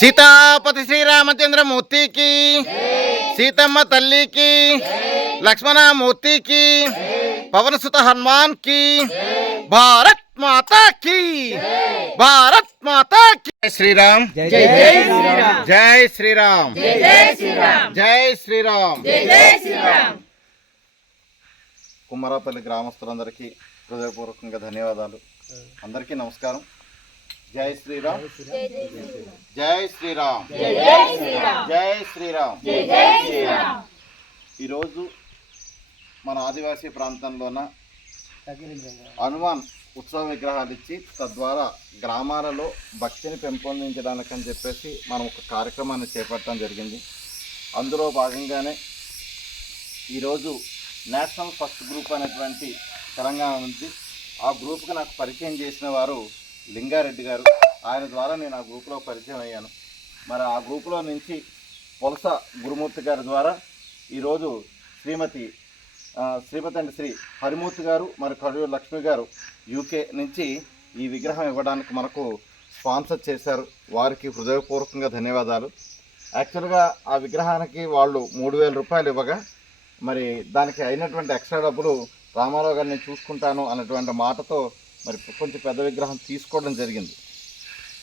సీతాపతి శ్రీరామచంద్రమూర్తికి, సీతమ్మ తల్లికి, లక్ష్మణమూర్తికి, పవనసుత హనుమాన్కి, భారత్ మాతాకి, భారత్ మాతాకి. జై శ్రీరామ్, జై శ్రీరామ్, జై శ్రీరామ్, జై శ్రీరామ్, జై శ్రీరామ్. కుమ్మరాపల్లి గ్రామస్తులందరికీ హృదయపూర్వకంగా ధన్యవాదాలు. అందరికీ నమస్కారం. జై శ్రీరామ్, జై శ్రీరామ్, జై శ్రీరామ్. ఈరోజు మన ఆదివాసీ ప్రాంతంలోన హనుమాన్ ఉత్సవ విగ్రహాలు ఇచ్చి తద్వారా గ్రామాలలో భక్తిని పెంపొందించడానికని చెప్పేసి మనం ఒక కార్యక్రమాన్ని చేపట్టడం జరిగింది. అందులో భాగంగానే ఈరోజు నేషనల్ ఫస్ట్ గ్రూప్ అనేటువంటి తెలంగాణ నుంచి ఆ గ్రూప్కి నాకు పరిచయం చేసిన వారు లింగారెడ్డి గారు. ఆయన ద్వారా నేను ఆ గ్రూప్లో పరిచయం అయ్యాను. మరి ఆ గ్రూపులో నుంచి పొలస గురుమూర్తి గారి ద్వారా ఈరోజు శ్రీమతి అండ్ శ్రీ హరిమూర్తి గారు మరి కడూరు లక్ష్మి గారు యూకే నుంచి ఈ విగ్రహం ఇవ్వడానికి మనకు స్పాన్సర్ చేశారు. వారికి హృదయపూర్వకంగా ధన్యవాదాలు. యాక్చువల్గా ఆ విగ్రహానికి వాళ్ళు 3,000 రూపాయలు ఇవ్వగా మరి దానికి అయినటువంటి ఎక్స్ట్రా డబ్బులు రామారావు గారిని నేను చూసుకుంటాను అన్నటువంటి మాటతో మరి కొంచెం పెద్ద విగ్రహం తీసుకోవడం జరిగింది.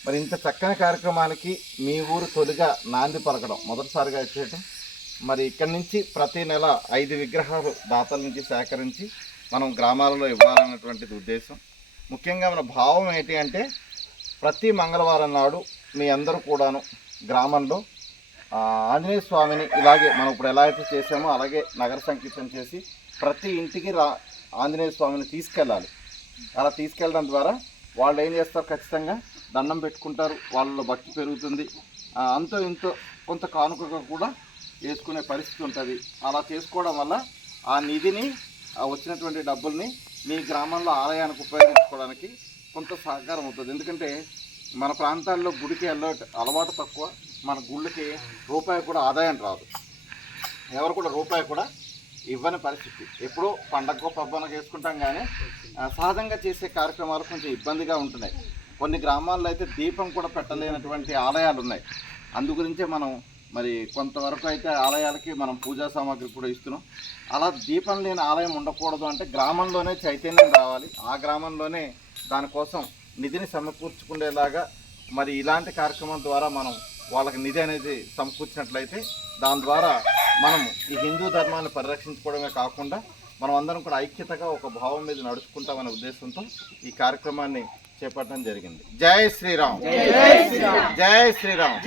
మరి ఇంత చక్కని కార్యక్రమానికి మీ ఊరు తొలిగా నాంది పలకడం, మొదటిసారిగా చేయటం. మరి ఇక్కడి నుంచి ప్రతి నెల 5 విగ్రహాలు దాతల నుంచి సేకరించి మనం గ్రామాలలో ఇవ్వాలన్నటువంటిది ఉద్దేశం. ముఖ్యంగా మన భావం ఏంటి అంటే ప్రతి మంగళవారం నాడు మీ అందరూ కూడాను గ్రామంలో ఆంజనేయ స్వామిని ఇలాగే మనం ఇప్పుడు ఎలా అయితే చేసామో అలాగే నగర సంకీర్తన చేసి ప్రతి ఇంటికి ఆంజనేయ స్వామిని తీసుకెళ్ళాలి. అలా తీసుకెళ్ళడం ద్వారా వాళ్ళు ఏం చేస్తారు, ఖచ్చితంగా దండం పెట్టుకుంటారు, వాళ్ళలో భక్తి పెరుగుతుంది. అంతో ఇంతో కొంత కానుకగా కూడా వేసుకునే పరిస్థితి ఉంటుంది. అలా చేసుకోవడం వల్ల ఆ నిధిని వచ్చినటువంటి డబ్బుల్ని మీ గ్రామంలో ఆలయానికి ఉపయోగించుకోవడానికి కొంత సహకారం అవుతుంది. ఎందుకంటే మన ప్రాంతాల్లో గుడికి అలవాటు తక్కువ, మన గుళ్ళకి రూపాయి కూడా ఆదాయం రాదు, ఎవరు కూడా రూపాయి కూడా ఇవ్వని పరిస్థితి. ఎప్పుడో పండగ పబ్బనకు వేసుకుంటాం, కానీ సహజంగా చేసే కార్యక్రమాలు కొంచెం ఇబ్బందిగా ఉంటున్నాయి. కొన్ని గ్రామాల్లో అయితే దీపం కూడా పెట్టలేనటువంటి ఆలయాలు ఉన్నాయి. అందు గురించే మనం మరి కొంతవరకు అయితే ఆలయాలకి మనం పూజా సామాగ్రి కూడా ఇస్తున్నాం. అలా దీపం లేని ఆలయం ఉండకూడదు అంటే గ్రామంలోనే చైతన్యం రావాలి. ఆ గ్రామంలోనే దానికోసం నిధిని సమకూర్చుకునేలాగా మరి ఇలాంటి కార్యక్రమం ద్వారా మనం వాళ్ళకి నిధి అనేది సమకూర్చినట్లయితే దాని ద్వారా మనం ఈ హిందూ ధర్మాన్ని పరిరక్షించుకోవడమే కాకుండా మనం అందరం కూడా ఐక్యతగా ఒక భావం మీద నడుచుకుంటామనే ఉద్దేశంతో ఈ కార్యక్రమాన్ని చేపట్టడం జరిగింది. జై శ్రీరామ్, జై శ్రీరామ్, జై శ్రీరామ్.